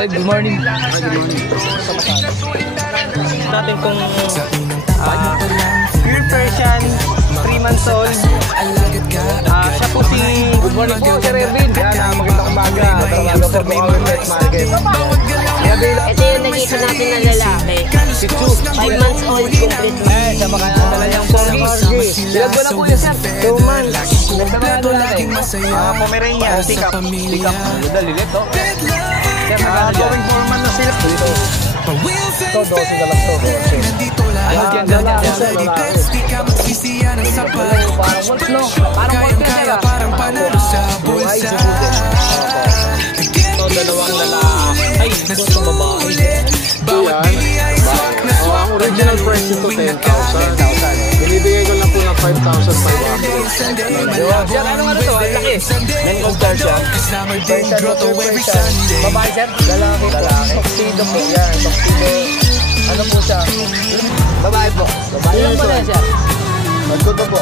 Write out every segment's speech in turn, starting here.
Good morning. Natin kung pure Persian, 3 months old. Siya po si... Good morning po, Sir Erwin. Yan, magandang umaga. Trabaho sa mga wet market. Ito yung nakita natin na lalaki. 5 months old, complete mo. Sa mga talagang Porgy. Ilan ba na po yun, Sir? 2 months. Ito natin. Pomeranian, sikap. Dalilit, no? Sir, magkano dyan? 4 months na sila. Ito, 12 na lang to. Ano dyan, lalaki, Sir? Parang wolf, no? Parang wolf yan, Sir. Parang panalo sa bulsa. Ito, dalawang lalaki. Ay, gusto babae. Ang original price nito 10,000. Binibigay ko lang po ng 5,500. Sir, ano to? Ang laki. Men of Persian. Babae, Sir? Lalaki. Tuxedo po. Yan, tuxedo. Ano po siya? Babae po. Ilan po na, Sir? Magkuto po.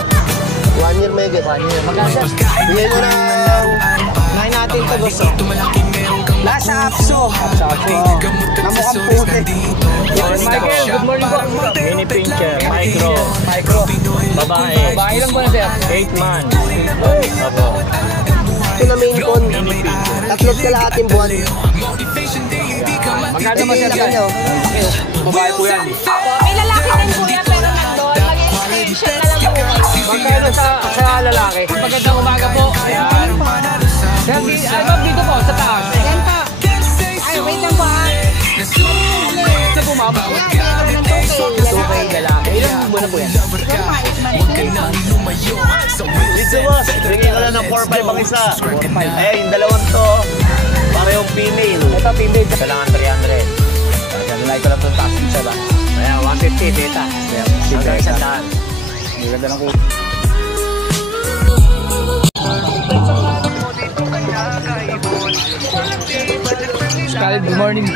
1 year may get. 1 year. Magkano, Sir? Bigay ko na... Nahin natin ito, gusto. Lasa apso. Namukhang puti. Michael, good morning po. Mini pincher, micro. Babae. Babae lang po na, Sir. 8 months. Opo. Ito na main con. Tatlot kalahating buwan. Magkano naman, Sir? Babae po yan. May lalaki din kuya, pero nandun. Mag-extension na lang po. Magkano sa lalaki? Magandang umaga po. Ayan. Sir, dito po, sa taas. Ayan pa. Ay, wait lang po ha. Sa bumaba. Okay, lalaki. Ilan muna po yan? Dito boss, bigyan ko lang ng 4-5 ang isa. Ay, yung dalawang to, para yung female. Ito, female. Kailangan 300. Lalaki ko lang itong taas isa ba? Ayan, 150, beta. Hanggang 100. Hindi ganda ng kuha. Scarlett, good morning.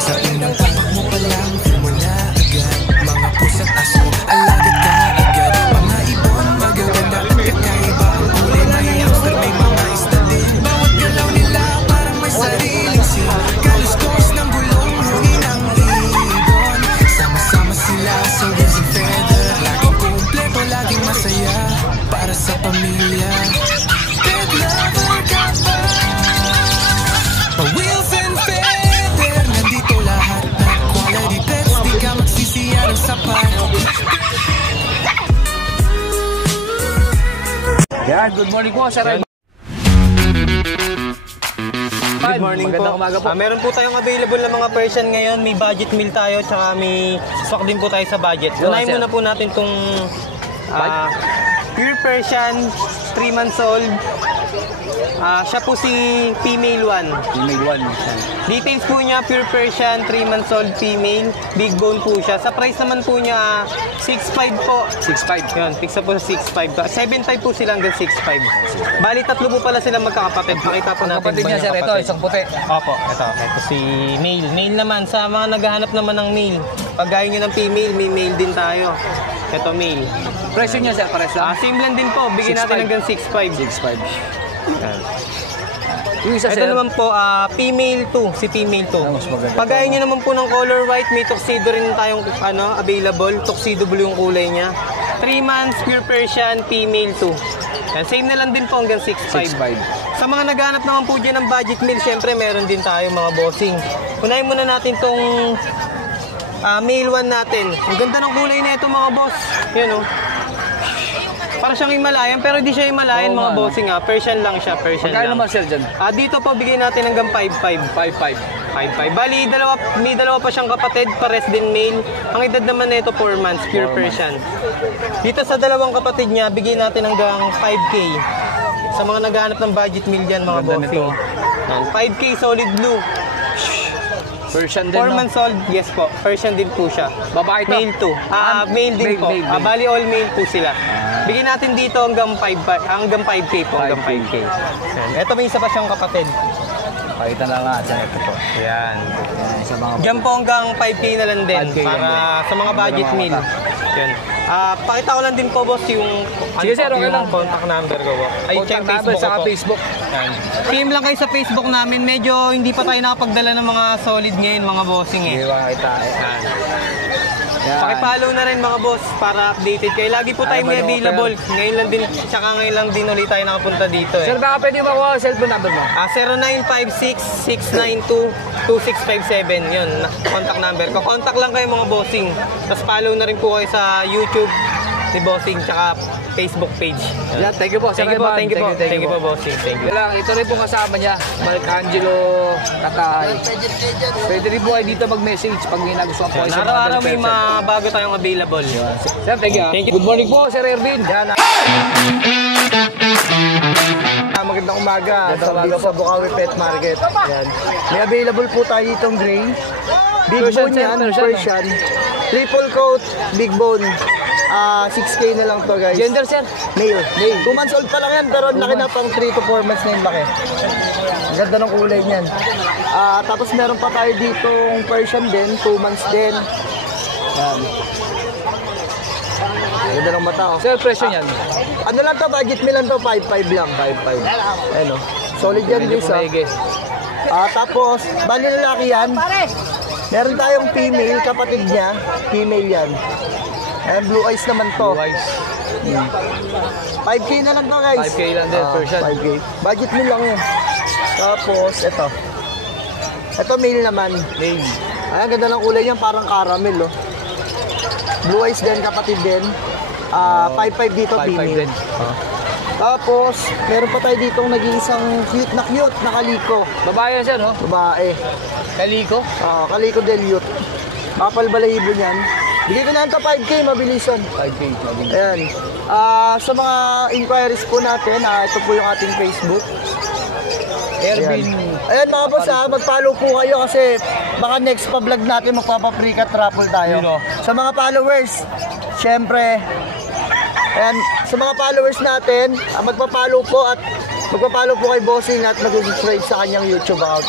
Sa unang tapak mo pa lang, simula agad. Mga pusa't aso, alagad ka agad. Mga ibon, magaganda at kakaiba. Ang kulay may hamster, may mga isda din. Bawat galaw nila, parang may sariling sila. Kaluskos ng bulong, hangin ang ibon. Sama-sama sila sa wheels and feather. Laging kumpleto, laging masaya. Para sa pamilya. Pet lover ka pa. Pa-wheels and feather. Nandito lahat na quality pets. Di ka magsisiya ng sapat. Yan, good morning po, Sir Erwin. Good morning Magandang po. umaga po. Meron po tayong available na mga Persian ngayon. May budget meal tayo, tsaka may stock din po tayo sa budget. Unahin muna po natin itong pure Persian, 3 months old. Siya po si female 1. Female 1. Details po niya, pure Persian, 3 months old female. Big bone po siya. Sa price naman po niya, 6.5 po. 6'5". Yun, fix na po sa 6.5. 7.5 po sila hanggang 6.5. Bali, tatlo po pala sila magkakapatid. Pakita po natin. Kapatid niya, Sir. Ito, isang puti. Opo, ito. Ito si male. Male naman, sa mga naghahanap naman ng male. Pag gaya nyo ng female, may male din tayo. Ito, male. Presyo niya, Sir, pares lang. Same lang din po. Bigyan natin 6.5. hanggang 6.5. 6'5". Yung isa, Ito Sir. naman po, female 2. Si female 2. Mas maganda. Pag gaya nyo naman po ng color white, may tuxedo rin tayong available. Tuxedo blue yung kulay niya. 3 months, pure Persian, female 2. Yan, same na lang din po hanggang 6.5. 6'5". Sa mga naghanap naman po dyan ng budget meal, syempre meron din tayo mga bossing. Unahin muna natin tong male 1 natin. Ang ganda ng kulay na ito mga boss. Yan o. Para siyang Himalayan, pero hindi siya Himalayan mga bossing ha. Persian lang siya, Persian Magkano lang. naman, Sir, dyan? Dito po, bigay natin hanggang 5.5. 5'5". 5.5. Bali, may dalawa pa siyang kapatid, pares din male. Ang edad naman nito 4 months, pure Persian. Dito sa dalawang kapatid niya, bigay natin hanggang 5K. Sa mga naghahanap ng budget meal dyan, mga Ganda bossing. nito. 5K solid blue. Persian din, 4 no? months old, yes po. Persian din po siya. Babae to? Male to. Male din po. Male. Bali, all male po sila. Bigyan natin dito hanggang 5K po. Hanggang 5K. Ito may isa pa siyang kapatid. Pakita na lang natin ito po. Yan. Yan, sa mga Diyan po hanggang 5K na lang din 5K para lang din. sa mga budget Mga meal. mata. Yan. Pakita ko lang din po, boss, yung Sige, sir, okay yung lang. contact number ko po. Ay, Contact yung number Facebook sa ko po. Facebook. Yan. PM lang kayo sa Facebook namin. Medyo hindi pa tayo nakapagdala ng mga solid ngayon, mga bossing eh. Hindi ba kita? Yan. Yan. Pakipollow na rin mga boss para updated kayo. Lagi po tayo may Ay, available. Ngayon lang din, tsaka ngayon lang din ulit tayo nakapunta dito eh. Sir, baka pwede makuha ang cellphone number mo? 0956-692-2657. Yun, contact number ko. Contact lang kayo mga bossing. Tapos follow na rin po kayo sa YouTube ni Bossing tsaka Facebook page. Yan, thank you po. Sir Thank you po, Ivan. thank you po. Thank you po, Bossing. Thank you. Lang, ito rin po kasama niya, Mark Angelo Takay. Pwede rin po kayo dito mag-message pag may nagustuhan po kayo sa mga Araw-araw may developers. mga bago tayong available. Sir, thank you. Thank you. Good morning po, Sir Ervin. Yan. Magandang umaga Magandang umaga sa Bukawi Pet Market. Yan. May available po tayo itong gray. Big Persian, bone sir, yan, Persian, Persian. Triple coat, big bone. 6K na lang to guys. Gender, sir? Male. 2 months old pa lang yan, pero ang laki na pang 3 to 4 months na yung laki. Ang ganda ng kulay niyan. Tapos meron pa tayo ditong Persian din, 2 months din. Yan. Ganda ng mata oh. Sir, presyo niyan. Ano lang to, budget meal lang to, 5.5 lang. 5.5. Ano? Solid yan, Medyo Liz. pumaigi. Tapos, bali lalaki yan. Meron tayong female, kapatid niya. Female yan. Ayan, blue eyes naman to. Blue eyes. 5K na lang to, guys. 5K lang din, Persian. 5K. Budget meal lang yun. Tapos, ito. Ito, male naman. Name. Ayan, ganda ng kulay niyan, parang caramel, oh. Blue eyes din, kapatid din. 5.5 dito, 5.5 female. din. Tapos, meron pa tayo ditong nag-iisang cute na kaliko. Babae yan, sir, no? Babae. Kaliko. Kaliko Deliot. Kapal balahibo niyan. Bigay ko na ito 5K, mabilisan. 5K. Ayan. Sa mga inquiries po natin, ito po yung ating Facebook. Ervin. Ayan mga boss, mag-follow po kayo kasi baka next pa vlog natin magpapa-free cat raffle tayo. Sino? Sa mga followers, syempre, ayan, sa mga followers natin, magpa-follow po kay Bossing at mag-subscribe sa kanyang YouTube account.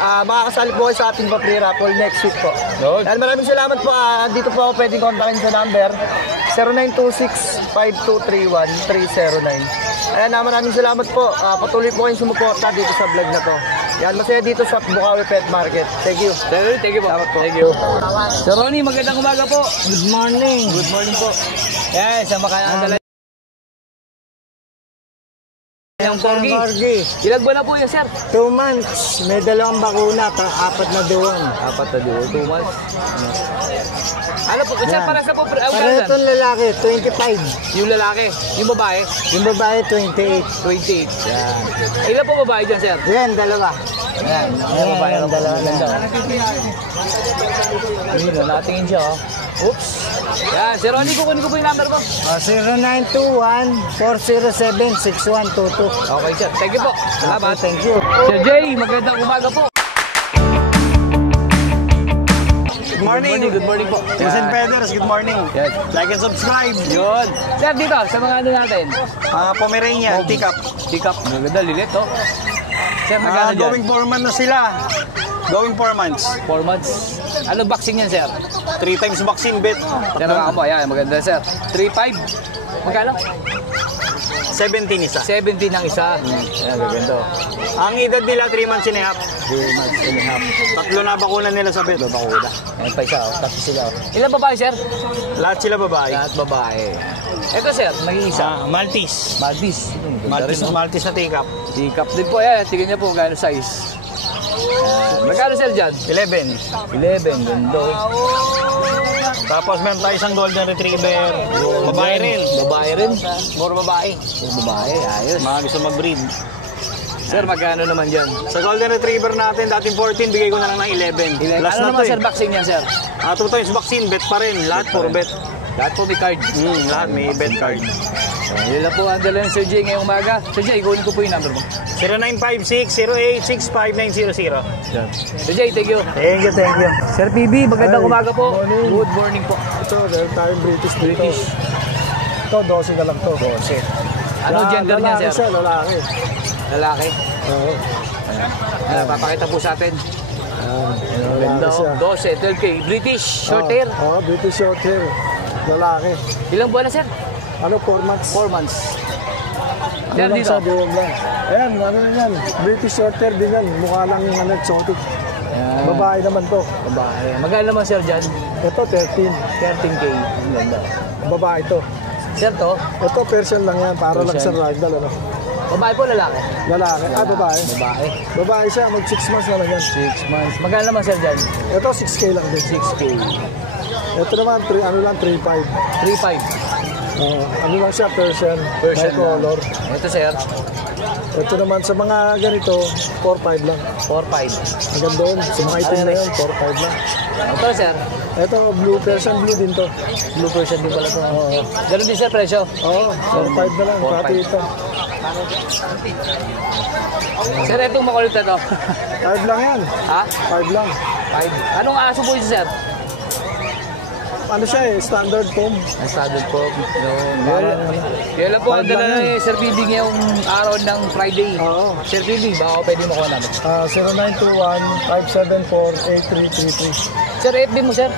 Makakasali po kayo sa ating pa-free raffle next week po. Good. Ayan, maraming salamat po. Dito po ako pwedeng kontakin sa number 0926-5231-309. Ayan, maraming salamat po. Patuloy po kayong sumuporta dito sa vlog na to. Yan, masaya dito sa Bukawi Pet Market. Thank you. Sir, thank you po. Thank you. Sir Ronnie, magandang umaga po. Good morning. Good morning po. Yan, sa makakadala. Yung Corgi. Ilang buwan na po yun, sir? 2 months. May dalawang bakuna, 4 na duwan. 4 na doon, 2 months. Ano po, sir, Yan. para sa po, Para itong lalaki, 25. yung lalaki, yung babae, Yung babae, 28. 28. Yan. Ilan po babae dyan, sir? Yan, dalawa. Yan. Yan, babae yan, na po. dalawa na. Ayun, natingin siya, oh. Oops. Yan, Sir Ronnie, kukunin ko po yung number mo. 0921-407-6122. Okay, sir. Thank you po. Salamat. Thank you. Sir Jay, magandang umaga po. Good morning. Good morning po. Jason Peders, good morning. Yes. Like and subscribe. Yun. Sir, dito, sa mga ano natin. Pomeranian, Teacup. Pick up. Maganda, lilit, oh. Sir, magkano dyan? Going 4 months na sila. Going 4 months. 4 months. Ano vaccine yan, sir? 3 times vaccine bet. Sir, mga po, ayan, maganda, sir. 3.5. Magkano? 17 isa. 17 ang isa. Ayan, gaganda, oh. Ang edad nila 3 months and a half. 3 months and a half. 3 na bakuna nila sa bet. Bakuna. Ayan pa isa, oh. Tapos sila, oh. Ilan babae, sir? Lahat sila babae. Lahat babae. Ito, sir, nag-iisa. Maltese. Maltese. Maltese na teacup. Teacup din po, ayan. Tingnan niyo po kung size. Magkano, sir, dyan? 11. 11, ganda. Tapos meron tayo isang golden retriever. Babae rin. Babae rin. More babae. Puro babae, ayos. Mga gusto mag-breed. Sir, magkano naman dyan? Sa golden retriever natin, dating 14, bigay ko na lang ng 11. Last Ano na naman, to sir, eh. vaccine yan, sir? 2 times vaccine, bet pa rin. Lahat puro bet. Lahat po may card. Lahat may bet card. Yun lang po ang dala ng Sir Jay ngayong umaga. Sir Jay, ikunin ko po yung number mo. 0956-0865-900. Sir Jay, thank you. Thank you, thank you. Sir PB, magandang Hi. umaga po. Morning. Good morning po. Ito, meron tayong British dito. British. Ito, 12 na lang to. 12. Ano gender niya, sir? Lalaki. Lalaki. Oo. Papakita po sa atin. Lalaki Ganda, siya. oh. 12, 12K. British, short hair. British short hair. Lalaki. Ilang buwan na, sir? Ano, 4 months? 4 months. Ano Sir, lang dito? siya, duwag lang. Ayan, ano yan. British Shorthair din yan. Mukha lang yung exotic. Ayan. Babae naman to. Babae. Magkano naman, sir, dyan? Ito, 13. 13K. Ang ganda. Babae to. Sir, to? Ito, Persian lang yan. Para lang sa Persian. ragdoll, ano. Babae po, lalaki? Lalaki. Ah, babae. Babae. Babae siya, mag 6 months naman yan. 6 months. Magkano naman, sir, dyan? Ito, 6K lang din. 6K. Ito naman, 3.5. 3.5. Ano lang siya, Persian. Persian May color. Ito, sir. Ito naman, sa mga ganito, 4.5 lang. 4.5. Hanggang doon, sa mga itim na yun, 4.5 lang. Ito, sir. Ito, blue, Persian blue din to. Blue version din pala ito. Oo. Ganun din, sir, presyo. Oo, 4.5 na lang. 4.5. Pati ito. Sir, itong makulit na to. 5 lang yan. Ha? 5 lang. 5. Anong aso po ito, sir? Ano siya eh, standard foam. Ang standard po. Parang, Kaya lang po, ang Five dala lang na yan. Sir Piding ngayong araw ng Friday. Oo. Sir Piding, baka pwede makuha namin. 0921-574-8333. Sir, FB mo, sir?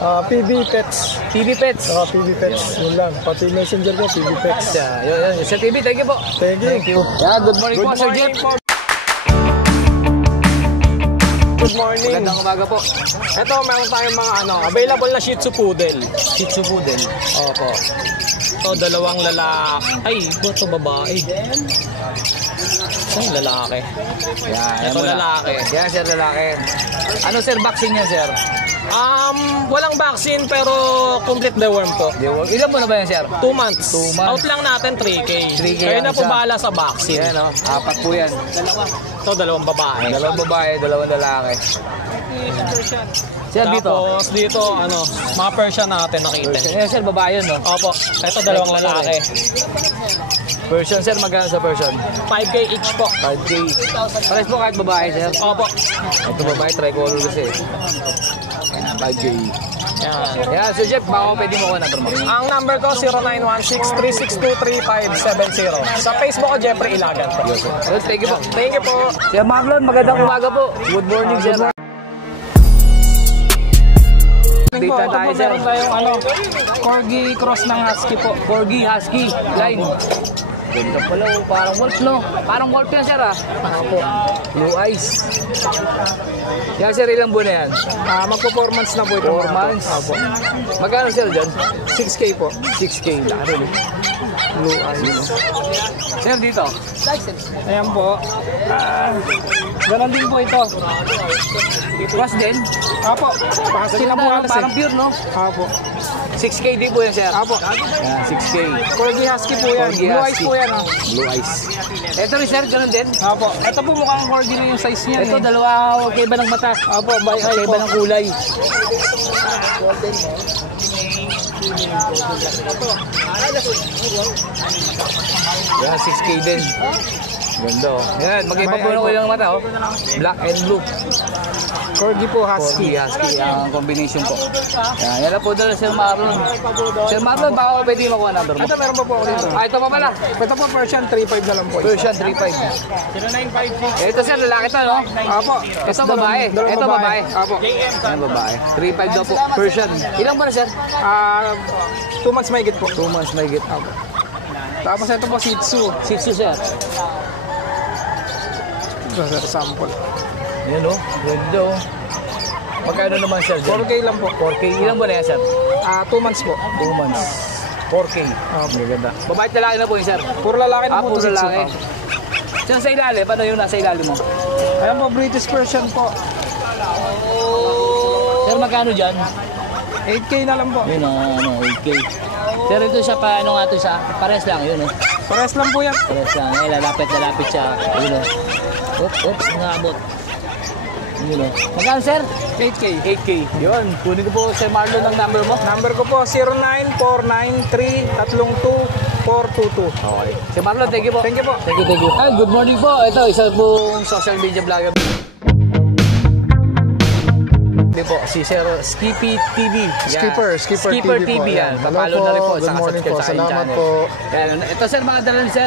PB Pets. TV Pets. PB Pets. Yun lang. Pati messenger ko, PB Pets. Yun. Sir TV, thank you po. Thank you. Yeah, good morning po, Sir Jeff. Good morning. Magandang umaga po. Ito, meron tayong mga available na Shih Tzu Poodle. Shih Tzu Poodle. Opo. Ito, dalawang lalaki. Ay, ito babae. Ito lalaki. Yan, Ito lalaki. Yan, sir, lalaki. Ano, sir, vaccine niya, sir? Walang vaccine pero complete deworm po. Ilan mo na ba yan, sir? 2 months. 2 months. Out lang natin 3K. 3K Kayo ang na po isa. bahala sa vaccine. Yan, no? 4 po yan. Ito, dalawang babae. Dalawang babae, dalawang lalaki. Sir, dito. Tapos dito, mga Persian natin nakita. Yan, sir, babae yun, no? Opo, ito dalawang lalaki. Version, sir, magkano sa version? 5K each po. 5K. Pares po kahit babae, sir. Opo. Ito babae, tricolor kasi. 5K. Yan. Yan, Sir Jeff, baka pwede mo ko na ito. Ang number ko, 0916-362-3570. Sa Facebook ko, Jeffrey Ilagan po. Thank you po. Thank you po. Sir Marlon, magandang umaga po. Good morning, sir. Dito tayo, sir. Meron tayong Corgi Cross ng Husky po. Corgi, Husky, line. Ganda pala, oh. Parang wolf, no? Parang wolf yan, sir, ah. Blue eyes. Yan, sir, ilang buwan na yan? Magpo-4 months na po ito. 4 months. Magkano, sir, dyan? 6K po. 6K, laro, no? Blue eyes. Sir, dito. Ayan po. Ganon din po ito. Cross din? Apo. Husky na po halos Parang pure, no? Apo. 6K din po yan, sir. Apo. Yan, 6K. Corgi Husky po yan. Corgi Blue eyes Husky. po yan. Blue eyes. Ito rin, sir, ganun din? Apo. Ito po mukhang Corgi na yung size niya. Ito, dalawa kaiba ng mata. Apo, by eye po. Kaiba ng kulay. Yan, 6K din. Ganda, oh. Yan, mag-iba po na ko yung mata, oh. Black and blue. Corgi po Husky, Husky. husky ang combination po. Yan na po dala Sir Marlon. Sir Marlon, baka pwede makuha number mo. Ito meron pa po ako dito. Ah, ito pa pala. Ito po Persian 3.5 na lang po. Version 3.5. Ito, sir, lalaki to, no? Apo. Ito babae. Dalawang Ito babae. Apo. Yan, babae. 3.5 daw po. Persian. Ilang ba na, sir? 2 months may git po. 2 months may get. Tapos ito po Shih Tzu. Shih Tzu, sir. Ito sir, sample. Yan, oh. Ganda, oh. Magkano naman, sir? 4K lang po. 4K. Ilang ba na yan, sir? 2 months po. 2 months. 4K. Maganda. Babae at lalaki na po yun, sir. Puro lalaki na po Puro ito Shih Tzu. lalaki. Diyan sa ilalim, ano yung nasa ilalim mo? Ayan po, British Persian po. Sir, magkano dyan? 8K na lang po. Yun, 8K. Sir, ito siya, paano nga ito siya? Pares lang, yun, oh. Pares lang po yan. Pares lang. Eh, lalapit siya. Yun, oh. Oops, nangabot. Yun, oh. Magkano, sir? 8K. 8K. Yun, kunin ko po, Sir Marlon, ang number mo. Number ko po 0949332422. Okay. Sir Marlon, thank you po. Thank you po. Thank you. Ay, good morning po. Ito, isa pong social media vlogger. Ito po, si Sir Skippy TV. Yan. Skipper TV po. yan. Hello Papalo na rin po. po. Good morning po. Salamat po. Yan. Ito, sir, mga dala ni sir.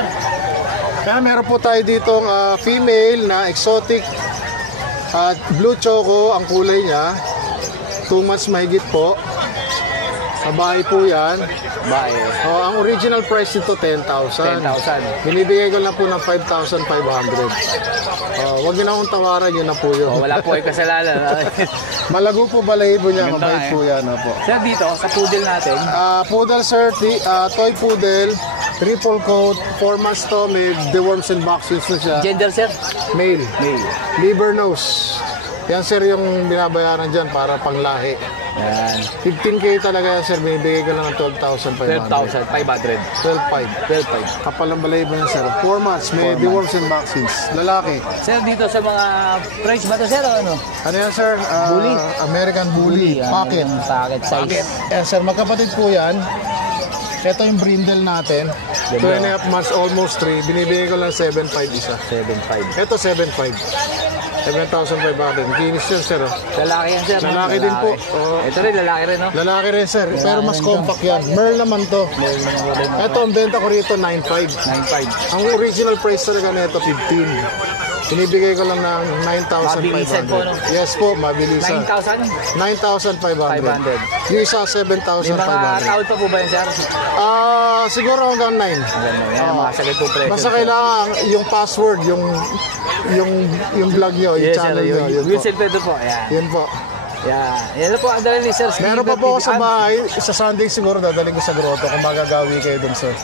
Kaya meron po tayo ditong female na exotic at blue choco ang kulay niya. 2 months mahigit po. Sa bahay po yan. Bae. Ang original price nito 10,000. 10,000. Binibigay ko lang po ng 5,500. Huwag niyo na akong tawaran, yun na po yun. Wala po ay kasalanan. Malago po balahibo niya, Ganda mabait po yan. Opo. Sir, dito, sa poodle natin, Poodle sir, toy poodle, triple coat, 4 months to, may deworms and vaccines na siya. gender, sir? Male. Male. Liver nose. Yan sir yung binabayaran dyan para panglahi. Yan. 15K talaga yan sir, binibigay ko lang ng 12,500. 12,500. 12,500. Kapal ang balahibo niya sir. 4 months, may deworms and vaccines. Lalaki. Sir, dito sa mga French ba to, sir, o ano? Ano yan sir? Bully. American Bully. Pocket. Yung Pocket size. Yes sir, magkapatid po yan. Ito yung brindle natin. 2.5 months, almost 3. Binibigay ko lang 7.5 isa. 7,500. Ito 7.5. 7,500. Kinis yun sir. Lalaki yan, sir. no? Lalaki din po. Ito rin, lalaki rin, no? Lalaki rin sir. Pero mas compact yan. Merl naman to. Ito ang benta ko rito 9.5. 9,500. Ang original price talaga nito 15. Binibigay ko lang ng 9,500. Mabilisan po, no? Yes po, mabilisan. 9,000? 9,500. 500. Yung isa May mga 7,500. taon pa po ba yan, sir? Siguro hanggang 9. Yan, mga sagot po presyo. Basta kailangan yung password, yung vlog nyo, yung Yes, sir. channel nyo. Yun po. Wilson Pedro po. Yan. Yun po. Yan. Yan po ang dala ni Sir. Meron pa po ako sa bahay. Sa Sunday siguro dadaling ko sa grotto kung magagawi kayo dun sir.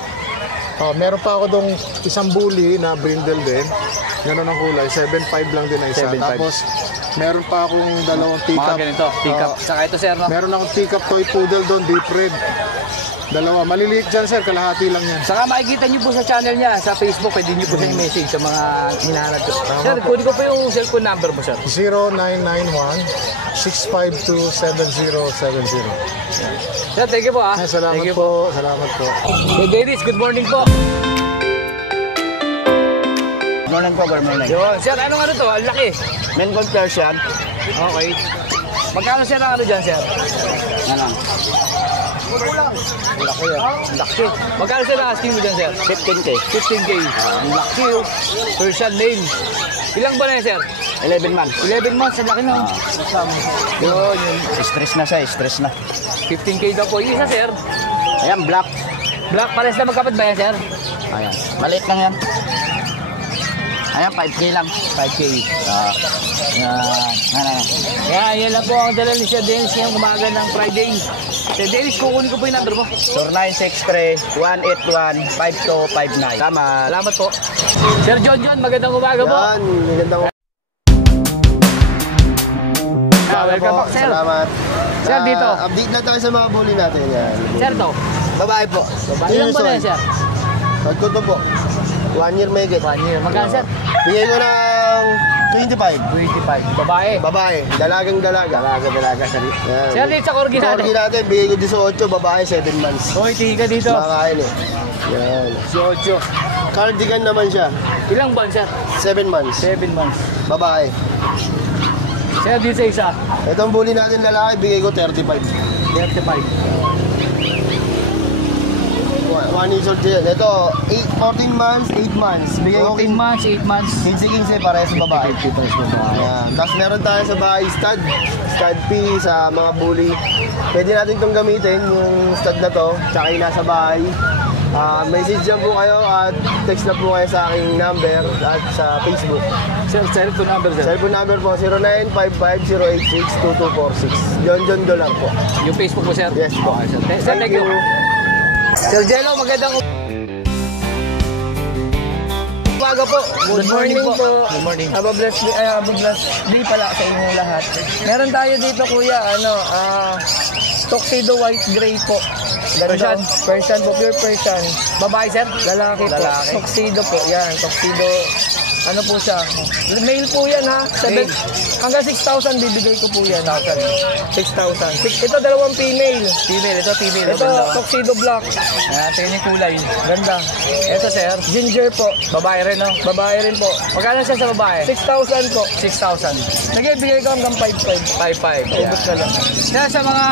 Meron pa ako dong isang bully na brindle din. Ganun ang kulay. 7.5 lang din na isa. 7.5. Tapos meron pa akong dalawang Mga teacup. ganito. Teacup. Saka ito, sir, no? Meron akong teacup toy poodle doon, deep red. Dalawa. Maliliit dyan sir, kalahati lang yan. Saka makikita niyo po sa channel niya, sa Facebook, pwede niyo po siya i-message sa mga hinahanap ko. Sir, kunin ko po yung cellphone number mo, sir. 0991-652-7070. Sir, thank you po, ah. Salamat Thank you po. Salamat po. Hey, ladies, good morning po. Morning po, good morning. Yun. Sir, anong ano to? Ang laki. Men gold Persian. Okay. Magkano, sir, ang ano dyan, sir? Ano? Laki yan. Laki. Magkano, sir, ang asking mo dyan, sir? 15K. 15K. Ang laki, oh. Persian male. Ilang ba na yan, sir? 11 months. 11 months. Ang laki na. Yun, yun. Stress na siya, stress na. 15K daw po. Yung isa, sir. Ayan, black. Black, pares na magkapat ba yan, sir? Ayan. Maliit lang yan. Ayan, 5K lang. 5K. Yan. Yan lang po ang dala ni Sir Dennis ngayong umaga ng Friday. Sir Dennis, kukunin ko po yung number mo. 0963-181-5259. Tama. Salamat po. Sir John, magandang umaga po. Magandang Welcome po, sir. Salamat. Sir, dito. Update na tayo sa mga bully natin. Yan. Sir, to. Babae po. Ilang ba na yan, sir? Pagkot po. 1 year may get. 1 year. Magkano, sir? Bigay ko ng 25. 25. Babae. Babae. Dalagang dalaga. Dalaga. Yan. Sir, dito sa Corgi natin. Corgi natin, bigay ko 18, babae 7 months. Hoy, tingin ka dito. Makakain eh. Yan. 18. Cardigan naman siya. Ilang buwan, sir? 7 months. 7 months. Babae. Sir, dito sa isa. Itong bully natin lalaki, bigay ko 35. 35. 1 years old yan. Ito, 14 months, 8 months. Bigay ko 14 months, 8 months. 15-15 parehas sa babae. 50 pares po babae. Ayan. Tapos meron tayo sa bahay stud P sa mga bully. Pwede natin itong gamitin, yung stud na to, tsaka yung nasa bahay. Message lang po kayo at text na po kayo sa aking number at sa Facebook. Sir, cellphone number, sir. Cellphone number po, 0955-086-2246. John Dolar po. Yung Facebook mo, sir? Yes po. Okay, sir. Sir, thank you. Sir Jello, magandang umaga po. Good morning po. Good morning. Have a blessed day pala sa inyong lahat. Meron tayo dito kuya, tuxedo white gray po. Ganda. Persian po, pure Persian. Babae, sir? Lalaki po. Lalaki. Tuxedo po, yan. Tuxedo. Ano po siya? Male po yan ha. Male. Hanggang 6,000 bibigay ko po yan. 6,000. Ito dalawang female. Female, ito female. Ito tuxedo black. Tingnan yung kulay. Ganda. Ito, sir. Ginger po. Babae rin, no? Babae rin po. Magkano siya sa babae? 6,000 po. 6,000. Nagbibigay ko hanggang 5,500. 5,500. Ubus na lang. Kaya sa mga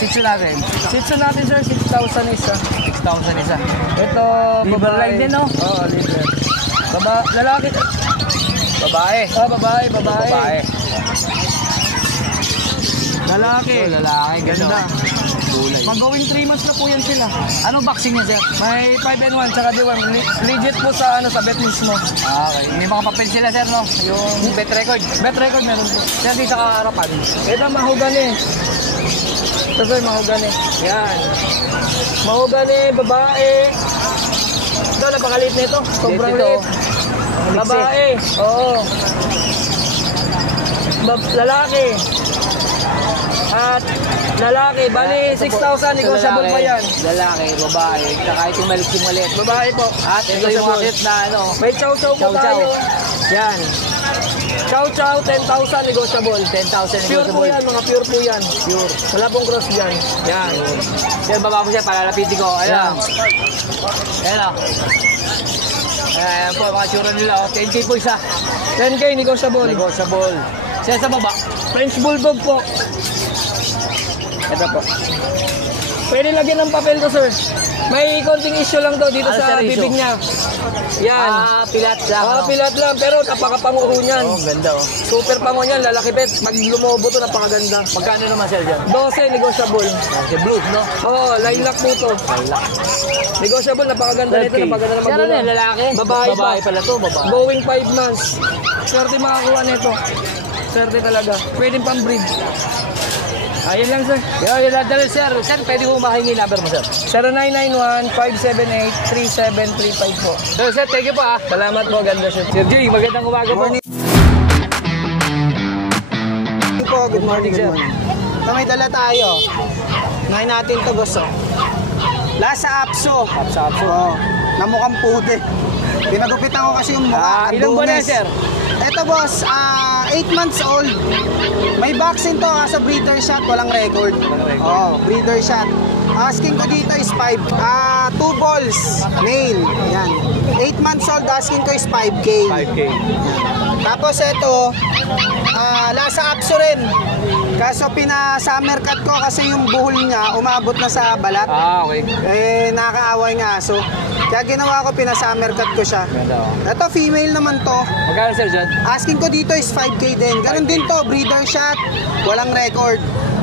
sitso natin, Sitso natin sir, 6,000 isa. 6,000 isa. Ito, Liver babae. line din, no? Oo, liver. Lalaki. Babae. Babae. Babae. Lalaki. Lalaki. Ganda. kulay. Mag-going 3 months na po yan sila. Anong vaccine niya, sir? May 5 and 1 tsaka D1. Legit po sa sa bet mismo. Okay. May mga papel sila, sir, no? Yung bet record. Bet record meron po. Sir, di sa kaharapan. Ito mahogani. Ito sir, mahogani. Yan. Mahogani, babae. Ito, napakaliit na ito. Sobrang Ito. liit. Babae. Oo. Lalaki. At lalaki. Bali, 6,000. Negotiable pa yan. Lalaki, babae. Saka itong maliit. Babae po. At ito yung Negotiable. market na ano. May chow-chow po Chow-chow. tayo. Yan. Chow-chow, 10,000 negotiable. 10,000 Pure po negotiable. yan, mga pure po yan. Pure. Wala pong cross dyan. Yan. Sir, baba ko siya. Palalapitin ko. Ayan. Ayan o. Ayan po, mga tsura nila. 10K po isa. 10K negotiable. Negotiable. Sir, sa baba. French Bulldog po. Ito po. Pwede lagyan ng papel to, sir. May konting issue lang to dito Ano, sa sir, issue? bibig niya. Yan. Pilat lang. Pilat lang, pero napakapango niyan. Ganda oh. Super pango niyan, lalaki pet. Pag lumobo to, napakaganda. Magkano naman, sir, dyan? 12, negotiable. Okay, blue, no? Oo, lilac po to. Negotiable, napakaganda nito, napakaganda na Sir, ano yan, magulang. lalaki? Babae pa. Babae pala to, babae. Going 5 months. Swerte makakuha nito. Swerte talaga. Pwedeng pang-breed. Ayun lang, sir. Yun lang dala, sir. Sir, pwede mo mahingi number mo, sir. 0991-578-3735 po. Sir, thank you po, ah. Salamat po, ganda sir. Sir G, magandang umaga po. Good morning, sir. Ito may dala tayo. Ngayon natin ito, boss. Oh. Lasa Apso. Apso. Oh, na mukhang puti. Pinagupitan ko kasi yung mukha. Ilang buwan na yan, sir? Ito, boss, 8 months old. May vaccine to, sa breeder shot, walang record. Oh, breeder shot. Asking ko dito is 5. 2 balls, male. Yan. 8 months old, asking ko is 5K. 5K. Tapos ito, lasa Apso rin. Kaso pina-summer cut ko kasi yung buhol niya umabot na sa balat. Okay. Nakakaaway nga aso. Kaya ginawa ko, pina-summer cut ko siya. Ganda, oh. Ito, female naman to. Magkano, sir, dyan? Asking ko dito is 5K din. Ganun din to, breeder shot, walang record.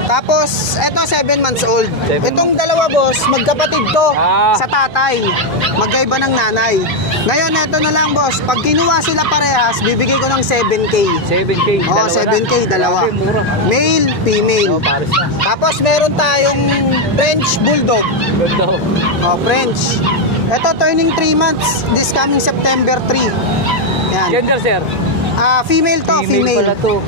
Tapos, eto 7 months old. 7 Itong dalawa, boss, magkapatid to sa tatay. Magkaiba ng nanay. Ngayon, eto na lang, boss. Pag kinuha sila parehas, bibigay ko ng 7K. 7K. Oo, 7K, dalawa. Grabe, mura. Male, female. Oh, pares na. Tapos, meron tayong French Bulldog. Ganda, oh. Oh, French. Ito, turning 3 months. This coming September 3. Yan. Gender, sir. Female to, female. Pala to.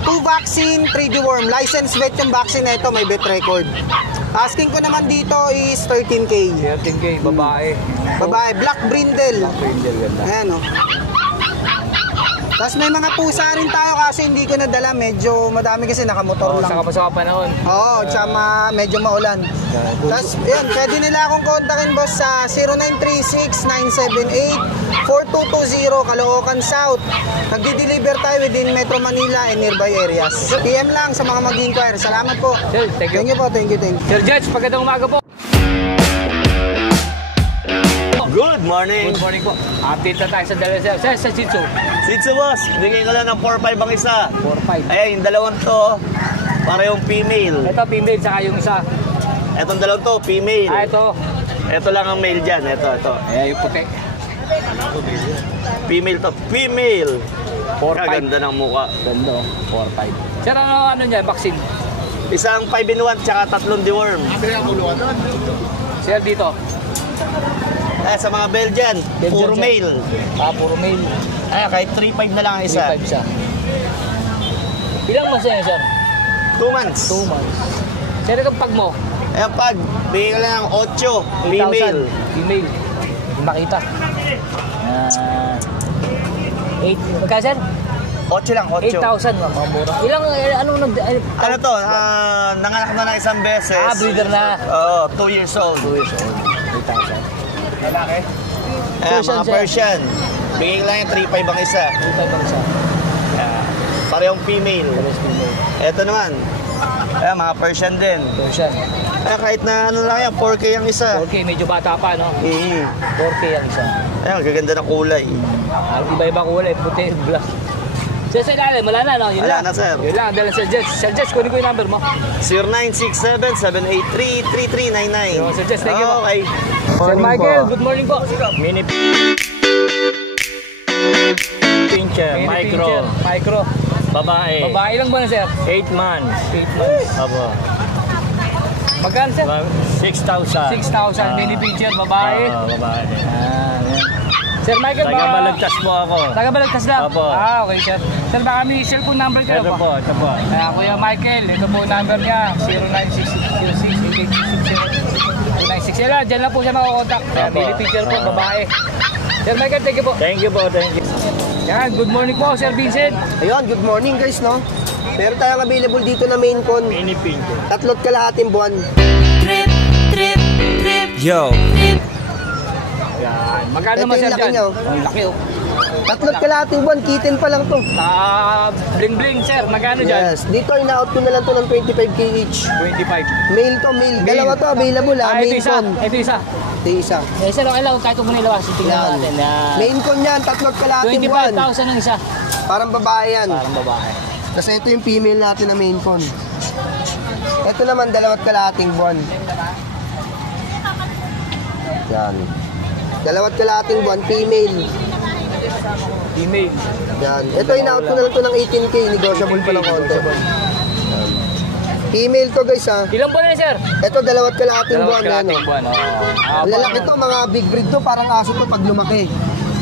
2 vaccine, 3 deworm. License vet yung vaccine na ito, may vet record. Asking ko naman dito is 13K. 13K, babae. Babae, black brindle. Angel, ganda. Ayan, oh. Tapos may mga pusa rin tayo kasi hindi ko nadala. Medyo madami kasi nakamotor Oh, lang. saka pa sa panahon. Oo, tsaka medyo maulan. Tapos, yun, pwede nila akong kontakin, boss, sa 0936-978-4220, Caloocan South. Nagdi-deliver tayo within Metro Manila and nearby areas. PM lang sa mga mag-inquire. Salamat po. Sir, thank you. Thank you po, thank you. Sir Judge, magandang umaga po. Good morning. Good morning po. Update na tayo sa dalawa, sir. Sir, sa Shih Tzu. Shih Tzu, boss. Bigay ko lang ng 4-5 ang isa. 4-5. Ayan, yung dalawang to, para yung female. Ito, female, saka yung isa. Etong dalawang to, female. Ito. Ito lang ang male dyan. Ito. Ayan, yung puti. Female to. Female. 4-5. Kaganda ng mukha. Ganda, oh. 4-5. Sir, ano niya, vaccine? Isang 5-in-1 tsaka 3 deworm. Sir, dito. Sa mga Belgian, puro sir. male. Puro male. Kahit 3-5 na lang ang isa. 3-5 siya. Ilang months na yun, sir? 2 months. 2 months. Sir, itong pag mo? Ayan, pag, bigay ko lang ng 8, female. 8,000. Female. Hindi makita. 8. Magkano, sir? 8 lang, 8. 8,000, mga mura. Ilang, Ano to, nanganak na ng isang beses. breeder na. Oo, 2 years old. 2 years old. 8,000. Lalaki? Ayan, Persian, mga sir. Persian. Bigay ko lang yung 3-5 ang isa. 3,500 ang isa. Parehong female. Pares female. Ito naman. Ayan, mga Persian din. Persian. Kahit na ano lang yan, 4K ang isa. 4K, medyo bata pa, no? Mm. 4K ang isa. Ayan, gaganda ng kulay. Iba-iba kulay, puti, black. Sir, sa ilalim, wala na, no? Yun Wala lang. na, sir. Yun lang, dala Sir Jess. Sir Jess, kunin ko yung number mo. 0967-783-3399. Yo, Sir Jess, thank you po. Okay. Sir Michael, good morning po. Mini pincher, micro, Micro. babae, Babae lang ba na, sir? 8 months. 8 months. Abo. Magkano, sir? 6,000. 6,000 mini pincher, babae. Babae. Yan. Sir Michael, Taga-balagtas po ako. Taga-balagtas lang? Opo. Okay, sir. Sir, baka may cellphone number kayo Ito po, ito po. Kuya Michael, ito po number niya, 096606-8866-296. Yan, dyan lang po siya makakontakt. Opo. Mini pincher po, babae. Sir Michael, thank you po. Thank you po, thank you. Yan, good morning po, Sir Vincent. Ayun, good morning guys, no? Meron tayong available dito na main con. Mini pincher. 3.5 buwan. Yo, Yan, magkano Ito naman, yung sir, laki dyan? niya, oh. Ang laki, oh. 3.5 buwan, kitten pa lang to. Bling-bling, sir. Magkano dyan? Yes, dito in-out ko na lang to ng 25k each. 25. Mail to, mail. Dalawa to available ha, Ito main isa. con. Ito isa. Ito isa. Eh, sir, okay lang. Kahit kung muna ilawas, tingnan Yan. natin. Yan. Main con yan, 3.5 buwan. 25,000 ang isa. Parang babae yan. Parang babae. Kasi ito yung female natin na main con. Ito naman, 2.5 buwan. Yan. 2.5 buwan, female. Female. Yan. Ito, in-out ko na lang to ng 18k. Negotiable pa ng konti. Yan. Female to guys ha. Ilang buwan na, sir? Ito, 2.5 buwan. Yan, Kalating oh. buwan. Lalaki to, mga big breed to. Parang aso to pag lumaki.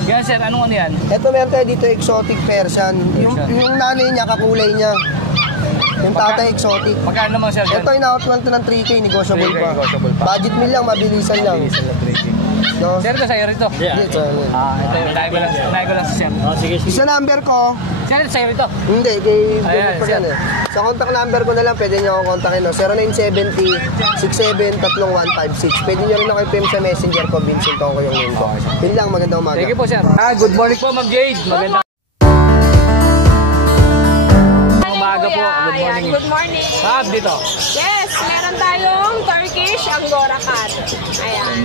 Yan, sir. Anong ano yan? Ito, meron tayo dito exotic Persian. Yung nanay niya, kakulay niya. Yung tatay exotic. Magkano naman, sir, dyan? Ito, in-out ko lang to ng 3k. Negotiable 3K, pa. negotiable pa. Budget meal lang, mabilisan lang. No? Sir, ito sa'yo rito. Yeah. Dito, ano. Ito yung unahin ko lang sa sir. Oh, sige, sige. Sa number ko, Sir, ito sa'yo rito. hindi, kay Ayan, pa sir. yan eh. Sa contact number ko na lang, pwede niyo ako kontakin. No? 0970-673156. Pwede niyo rin ako i-PM sa messenger ko, Vincent ako yung name ko. Yun lang, magandang umaga. Thank you po, sir. Good morning po, Ma'am Jade. Magandang umaga po. Good Ayan, morning. good morning. Dito. Yes, meron tayong Turkish Angora Cat. Ayan.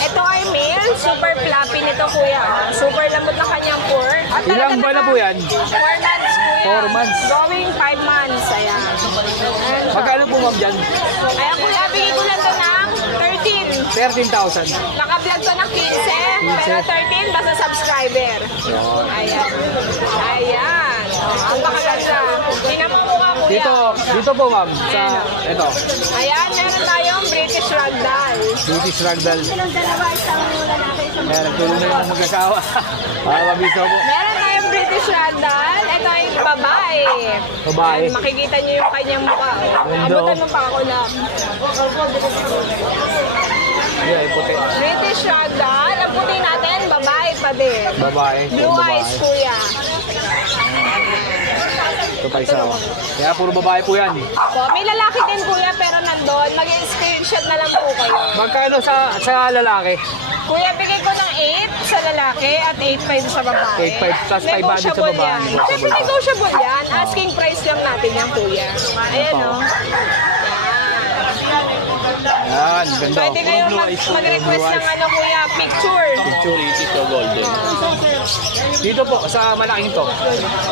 Ito ay male, super fluffy nito kuya. Super lambot na kanyang fur. At Ilang buwan na po yan? 4 months kuya. 4 months. Going 5 months. Ayan. Ayan siya. Magkano po, ma'am, dyan? Ayan kuya, bigay ko lang ito ng 13. 13,000. Naka-vlog to ng 15. Pero 13 basta subscriber. Ayan. Ayan. Ang makaganda. Tingnan mo po nga kuya. Dito po, ma'am. Sa, ito. Ayan, meron tayong British Ragdoll. British Ragdoll. Silang dalawa, isang lalaki, isang Ayan, nagtulong na yung mag-asawa. Para mabisa po. meron tayong British Ragdoll. Ito ay babae. Babae. Ayan, makikita niyo yung kanyang mukha. Ganda, Abutan oh. mo pa ako na. Ayan, puti. British Ragdoll. Ang puti natin, babae pa din. Babae. Blue eyes, kuya. Ito pa isa. Kaya puro babae po yan. So, may lalaki din kuya, pero nandun. Mag-screenshot na lang po kayo. Magkano sa lalaki? Kuya, bigay ko ng 8 sa lalaki at 8.5 sa babae. 8.5 plus 500 sa Negotiable babae. yan. Siyempre, negotiable yan. Asking price lang natin yan, kuya. Ayan, o. Yan, ganda. Pwede kayo mag-request ng ano, kuya, picture. Dito po, sa malaking to.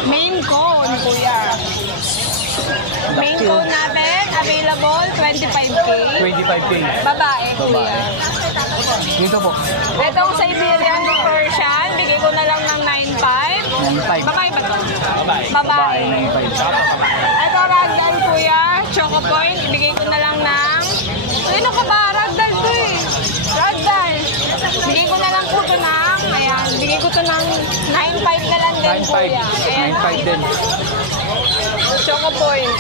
Main cone, kuya. Main cone natin, available, 25K. 25K. Babae, kuya. Dito po. Itong Siberian Persian, bigay ko na lang ng 9.5. 9.5. Babae ba ito? Babae. Babae. 9.5. Ito, ragdoll, kuya. Choco point, ibigay ko na lang ng... Ano ka ba? Ragdoll to eh. Ragdoll. Bigay ko na lang po ito ng... Ayan, bigay ko ito ng 9.5 na lang din, 9.5. kuya. Ayan, 9.5 din. Choco point.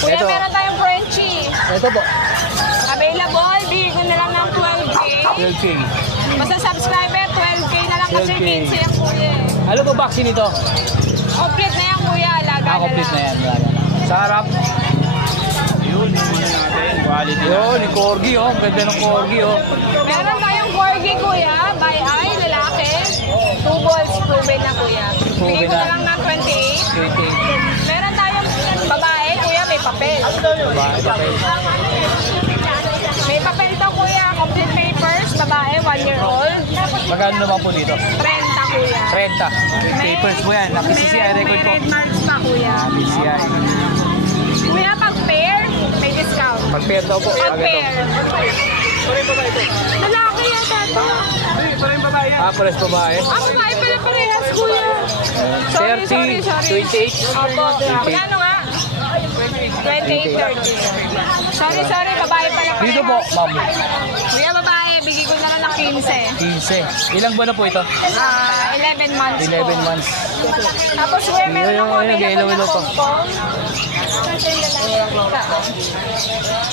Kuya, Ito. meron tayong Frenchie. Ito po. Available, bigay ko na lang ng 12K. 12K. Basta subscriber, 12K na lang kasi 12K. 15 yan, kuya. Ano po vaccine ito? Complete na yan, kuya. Alaga Complete na yan. Sa harap. Yun, muna natin. Quality na. Yun, yung corgi oh. Ganda ng corgi oh. Meron tayong corgi, kuya. By eye, lalaki. 2 balls, proven na, kuya. Bigay ko na lang ng 28. 28. Meron tayong babae, kuya. May papel. May papel to, kuya. Complete papers. Babae, 1 year old. Magkano naman po dito? 30, kuya. 30. Papers po yan. PCCI record po. May red marks pa, kuya. PCCI. Kuya, pag pair, may discount. Pag pair daw po. Pag pair. Lalaki yan, tato. Pares babae. Babae pala parehas, kuya. 30, 28. Opo. Magkano nga? 28, 30. Sorry, babae pala parehas. Dito po, ma'am. Kuya, babae, bigay ko na lang ng 15. 15. Ilang buwan na po ito? 11 months po. 11 months. Tapos, kuya, meron ako available na pa. pong.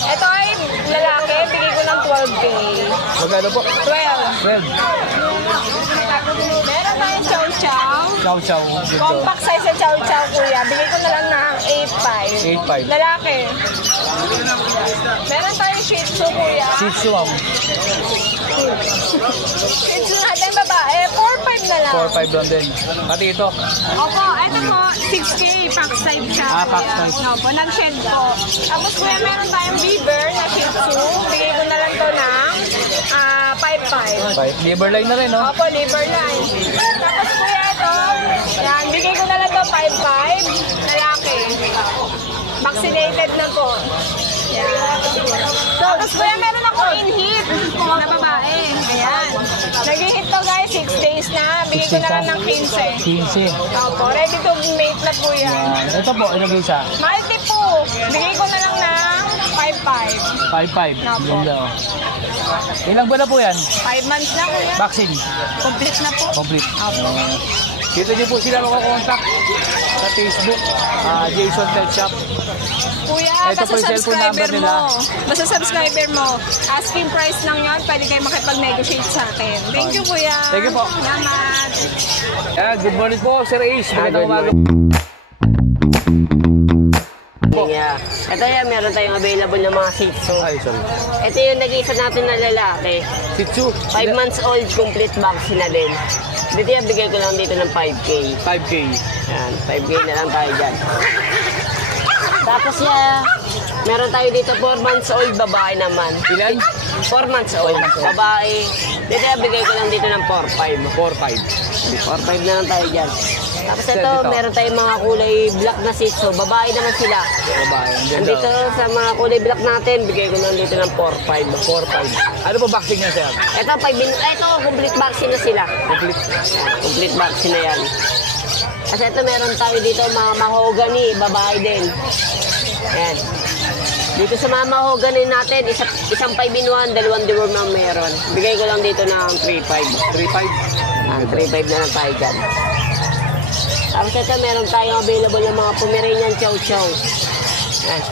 Ito ay lalaki, bigay ko ng 12K. Magkano po? 12. 12. Meron tayong chow-chow. Chow-chow. Dito. Compact size sa chow-chow, kuya. Bigay ko na lang ng 8.5. 8.5. Lalaki. Meron tayong shih tzu, kuya. Shih Tzu, ma'am. Shih tzu natin, babae. 4.5 na lang. 4.5 lang din. Pati ito. Opo, ito po, 6K, pack size siya. Pack kuya. size. Opo, nag-shed po. Tapos kuya, meron tayong beaver na shih tzu. Bigay ko na lang to ng 5.5. Liver line na rin, no? Opo, liver line. Tapos kuya, ito, yan, bigay ko na lang to 5.5. Lalaki. Vaccinated na po. Yan. Tapos kuya, meron ako in-heat na babae. Ayan. Nag-hit to guys, 6 days na. Bigay ko na lang ng 15. 15. Opo, ready to mate na po yan. Yan. Ito po, ilagay sa Multi po. Bigay ko na lang ng 5.5. 5.5. Opo. Ganda, oh. Ilang buwan na po yan? 5 months na kuya. Vaccine. Complete na po. Complete. Opo. Dito niyo po sila makakontakt sa Facebook, Jason Pet Shop. Kuya, Ito basta po yung cellphone number subscriber nila. mo. Basta subscriber mo. Asking price lang yan. Pwede kayo makipag-negotiate sa akin. Thank you, kuya. Thank you po. Salamat. Good morning po, Sir Ace. Magandang umaga. Yeah. Ito yan, meron tayong available na mga Shih Tzu. Ay, sorry. Ito yung nag-isa natin na lalaki. Shih Tzu. 5 months old, complete vaccine na din. Dito yan, bigay ko lang dito ng 5K. 5K. Yan, 5K na lang tayo dyan. Tapos yan, meron tayo dito 4 months old, babae naman. Ilan? 4 months old, babae. Dito yan, bigay ko lang dito ng 4.5. 4.5. 4.5 na lang tayo dyan. Tapos ito, Dito. meron tayong mga kulay black na Shih Tzu. Babae naman sila. Babae. Ang ganda. Andito sa mga kulay black natin, bigay ko lang dito ng 4.5. 4.5. Ano po vaccine niya, Sir? Ito, complete vaccine na sila. Complete. Complete vaccine na yan. Kasi ito, meron tayo dito mga mahogany, babae din. Ayan. Dito sa mga mahogany natin, isang 5-in-1, 2 deworm na meron. Bigay ko lang dito ng 3.5. 3.5. 3.5 na lang tayo dyan. Tapos ito, meron tayong available ng mga Pomeranian Chow Chow. Ayan.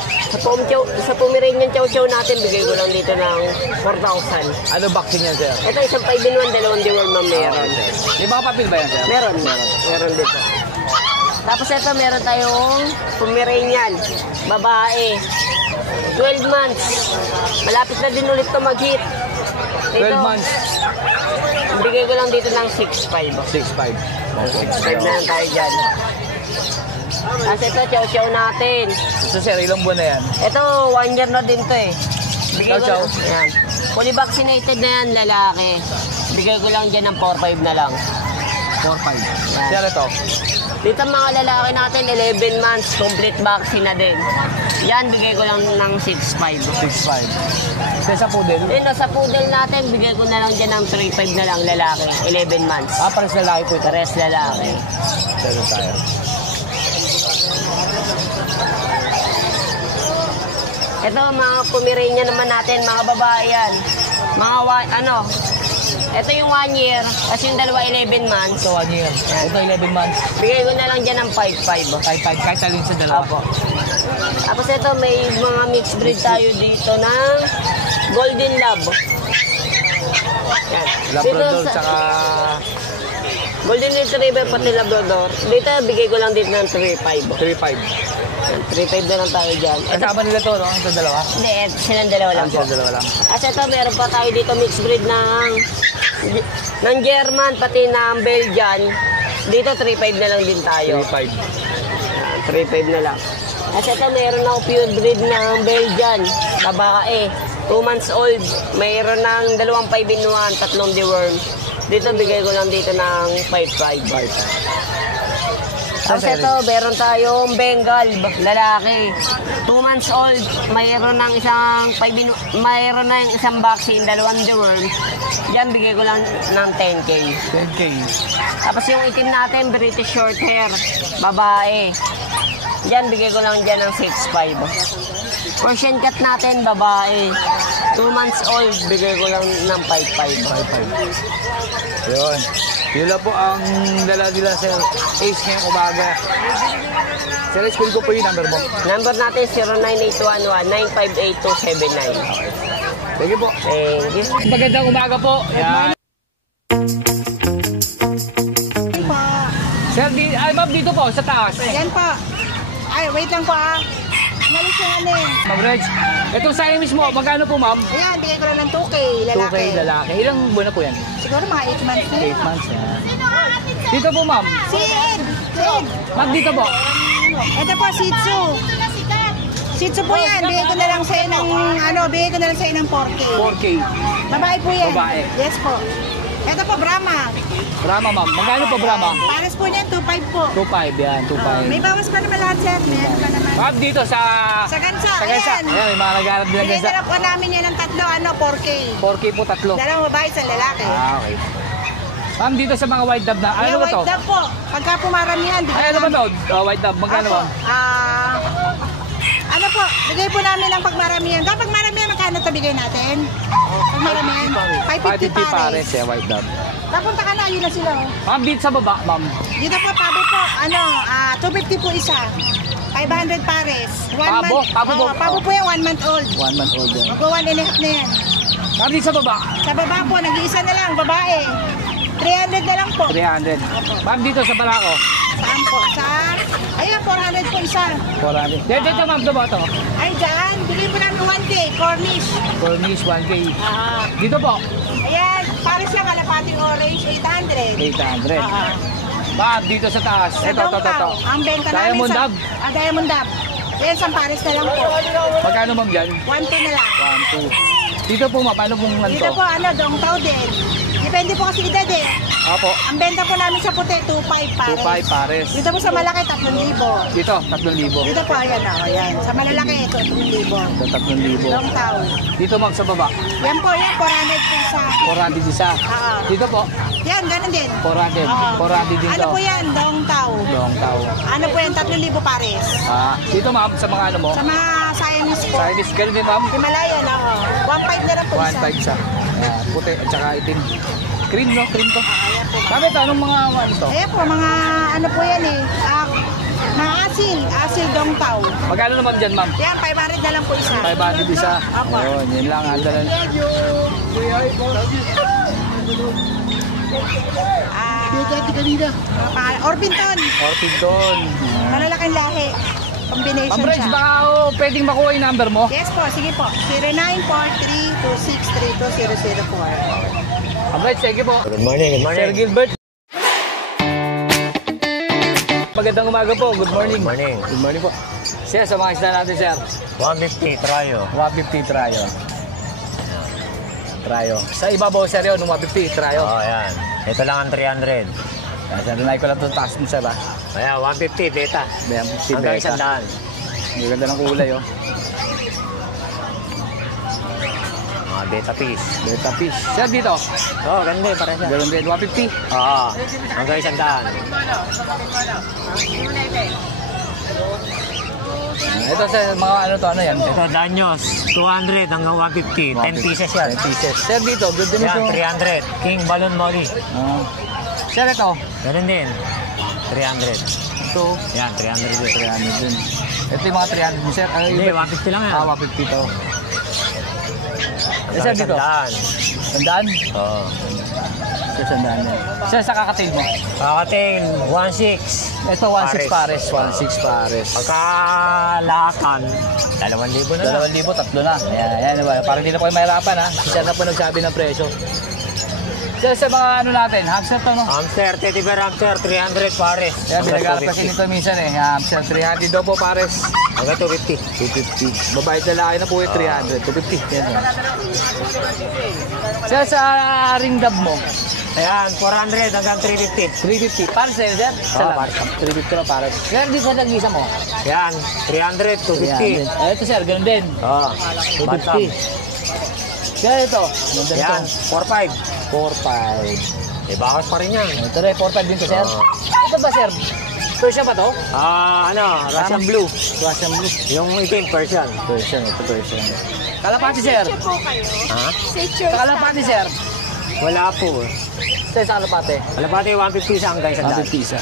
Sa Pomeranian Chow Chow natin, bigay ko lang dito ng 4,000. Ano vaccine niya, Sir? Ito, isang 5-in-1, 2 deworm na meron. May mga papel ba yan, Sir? Meron dito. Tapos ito, meron tayong Pomeranian, babae. 12 months. Malapit na din ulit ito mag-hit. 12 months. Bigay ko lang dito ng 6.5. 6.5. 6.5 na lang tayo dyan. Tapos ito, chow-chow natin. So, Sir, ilang buwan na yan? Ito, 1 year na din to eh. Bigay ko Chow-chow. lang. Yan. Fully vaccinated na yan, lalaki. Bigay ko lang dyan ng 4.5 na lang. 4.5. Sir, ito. Dito mga lalaki natin, 11 months, complete vaccine na din. Yan, bigay ko lang ng 6.5. 6.5. Sir, sa poodle? Then, sa poodle natin, bigay ko na lang dyan ng 3.5 na lang lalaki, 11 months. Pares lalaki po ito. Pares lalaki. Sir, tayo. Ito, mga Pomeranian naman natin, mga babae yan. Mga, ito yung 1 year, kasi yung dalawa 11 months. So, 1 year. Ito, 11 months. Bigay ko na lang dyan ng 5.5. 5.5. Kahit alin sa dalawa. Apo. Tapos ito, may mga mixed breed tayo dito ng Golden Lab. Yan. Labrador, Dito tsaka... Golden Retriever pati Labrador. Dito, bigay ko lang dito ng 3.5. 3.5. 3.5 na lang tayo dyan. Kasama nila to, no? Ito dalawa? Hindi, silang dalawa lang po. Sila dalawa lang. At ito, meron pa tayo dito mixed breed ng German, pati ng Belgian. Dito, 3.5 na lang din tayo. 3.5. Yan, 3.5 na lang. At ito, meron ako pure breed ng Belgian, babae. 2 months old. Mayroon ng 2 5-in-1, 3 deworm. Dito bigay ko lang dito ng 5.5. Tapos ito, meron tayong Bengal, lalaki. 2 months old, mayroon ng mayroon na yung isang vaccine, 2 deworm. Diyan bigay ko lang ng 10K. 10K. Tapos yung itim natin, British short hair, babae. Diyan bigay ko lang dyan ng 6.5. Persian cat natin, babae. 2 months old, bigay ko lang ng 5.5. Yun. Yun lang po ang dala nila sa Ace ngayong umaga. Sir, school ko po yung number mo. Number natin 09811-958-279. Thank you po. Thank you. Magandang umaga po. Yan. Sir, ma'am, dito po, sa taas. Yan po. Ay, wait lang po ah. Malis yung ano eh. Ma'am Reg, itong Siamese mo, magkano po ma'am? Ayan, bigay ko lang ng 2K, lalaki. 2K lalaki. Ilang buwan na po yan? Siguro mga 8 months na 8 months yan. Dito po ma'am. Si Ed. Ma'am, dito po. Ito po, Shih Tzu. Shih Tzu po yan. Bigay ko na lang sa'yo ng, bigay ko na lang sa'yo ng 4K. 4K. Babae po yan. Babae. Yes po. Ito po, Brahma. Brahma ma'am. Magkano po Brahma? Pares po niyan, 2.5 po. 2.5 yan, 2.5. May bawas pa naman lahat, sir. Meron pa naman. Ma'am, dito sa Gansa. Sa Gansa. Ayan. Ayan, may mga nag-aarap din ng Bigay Gansa. na lang po namin yan ng 3, 4K. 4K po, 3. Dalawang babae sa lalaki. Okay. Ma'am, dito sa mga white dove na, ano ba to? White dove po. Pagka pumaramihan, bigay Ay, ano ba namin. to? White dove, magkano Opo. ma'am? Ano po, bigay po namin ng pagmaramihan. Kapag maramihan, magkano ito bigay natin? Pag maramihan, 550 pares. Yeah, white dove. Papunta ka na, yun na sila. Oh. Ma'am, dito sa baba, ma'am. Dito po, pabo po, 250 po isa. 500 pares. Pabo? Pabo po? Pabo po yan, 1 month old. 1 month old yan. Magpo 1 and a half na yan. Ma'am, dito sa baba. Sa baba po, nag-iisa na lang, babae. 300 na lang po. 300. Ma'am, dito sa Barako. Saan po? Ayan, 400 po isa. 400. Dito ma'am, sa baba to. Ay, dyan. Bigay po namin 1K, Cornish. Cornish, 1K. Dito po. Ayan, pares lang kalapating orange, 800. 800. Ma'am, dito sa taas. Ito. Ang benta namin Diamond sa... dove. Diamond dove. Ayan, isang pares na lang po. Magkano ma'am yan? 1K na lang. 1, 2. Dito po ma'am, paano pong ano Dito to? po, dong tao din. Depende po kasi edad eh. Opo. Ang benta po namin sa puti, 2.5 pares. 2.5 pares. Dito po sa malaki, 3,000. Dito, 3,000. Dito po, ayan ayan. Sa malalaki, ito, 3,000. Ito, 3,000. Dong tao. Dito ma'am, sa baba. Yan po, yan, 400 po isa. 400 isa. Dito po, Yan, ganun din. 400. 400 din Ano to. po yan, dong tao. Dong tao. Ano po yan, 3,000 pares. Dito ma'am, sa mga ano mo? Sa mga Siamese po. Chinese, ganun din ma'am. Himalayan, 1.5 na lang po isa. 1.5 siya. Puti at saka itim. Cream, no? Cream to. Sabi ito, anong mga ano to? Ayan po, mga ano po yan eh. Mga asil dong tao. Magkano naman dyan ma'am? Yan, 500 na lang po isa. 500 isa. Apo. Ayun, yun lang. Andalan. Orpington. Orpington. Malalaking lahi. Combination Ma'am Reg, siya. baka pwedeng makuha yung number mo? Yes po, sige po. 0943-263-2004. Ma'am Reg, thank you po. Good morning, Sir Gilbert. Magandang umaga po. Good morning. Good morning. Good morning po. Sir, sa mga isda natin, sir. 150, tryo. 150 tryo. Tryo. Sa ibabaw, sir, yun, 150 tryo. Ayan. Ito lang ang 300. Sir, nanay ko lang ito taas mo, sir, ha? Ayan, 150, beta. 150 Hanggang beta. 100. Ang ganda ng kulay, oh. Mga beta fish. Beta fish. Sir, dito. Ganda eh, pares yan. Ganun din, 150. Oo. Hanggang 100. Ito, sir, mga ano to, ano yan? Ito, Danyos. 200 hanggang 150. 10 pieces yan. 10 pieces. Sir, dito, good din Yan, ito. 300. King Balloon Molly. Sir, ito. Ganun din. 300. Ito. Yan, 300 din. 300 din. Ito yung mga 300 mo, sir. Hindi, 150 lang yan. 150 to. Sir, dito. Sandaan? Oo. Sir, sandaan yan. Sir, sa kakatail mo? Kakating, 1.6. Ito, 1.6 pares. 1.6 pares. Pagkalakan, 2,000 na lang. 2,000, tatlo na. Ayan, diba? Para hindi na po kayo mahirapan, ha? Sir na po nagsabi ng presyo. Sir, sa mga ano natin, hamster to, no? Hamster, teddy bear hamster, 300 pares. Yan, binagarap kasi nito minsan, eh. Hamster, 300 daw po pares. Hanggang 250. 250. Babae at lalaki na po yung 300. 250. Yan, yan. Sir, sa ring dab mo, Ayan, 400 hanggang 350. 350. Para sa'yo, sir? Isa Oo, lang. para 350 lang para. Ganun din sa nag-isa mo. Ayan, 300, 250. Ayan. Ito, sir, ganun din. Oo, 250. Kaya ito. Ganda nito. Ayan, 4-5. 4-5. Eh, bakas pa rin yan. Ito rin, 4-5 din to, sir. Oo. Ito ba, sir? Persian ba to? Russian blue. Russian blue. Yung itim, Persian. Persian, ito Persian. Kalapati, sir. Sure po kayo. Ha? Sure. Sa kalapati, sir. Wala po. Sir, sa kalapati. Alapati, 150 isa hanggang 100. 150 isa.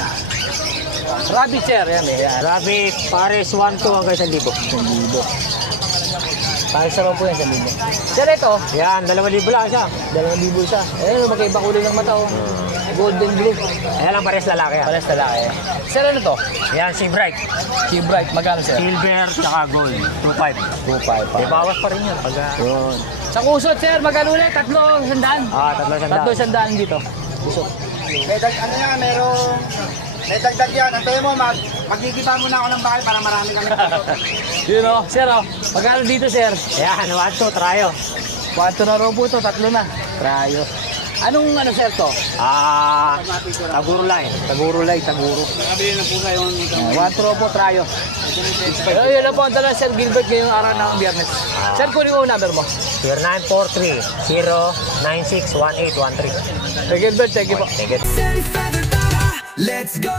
Rabbit, sir. Yan, eh. Yan. Rabbit, pares 1-2 hanggang 1,000. 1,000. Para sa po yan, 1,000. Sir, ito. Yan, 2,000 lang siya. 2,000 isa. Eh, magkaiba kulay ng mata, oh. Golden blue. Ayan lang, pares lalaki yan. Pares lalaki. Sir, ano to? Yan, si Bright. Key Bright. Magkano, sir? Silver, tsaka gold. 2,500. 2,500 pa. Eh, bawas pa rin yan. Pag, Yun. Sa kusot, sir, magkano ulit? 300. 300. 300 dito. Kusot. Ano yan, may dagdag yan. Antayin mo, magigiba muna ako ng bakal para marami kami. Yun, oh. Sir, oh. Magkano dito, sir? Ayan, 1-2, trayo. 4 na robo to, 3 na. Trayo. Anong ano, sir, to? Taguro line. Taguro light, taguro. Nakabili na po kayo ng 1 tropo, trayo. Yun lang po ang tala, Sir Gilbert, ngayong araw ng biyernes. Sir, kunin mo ang number mo. 0943-096-1813. Sir Gilbert, thank you po. Thank you. Let's go!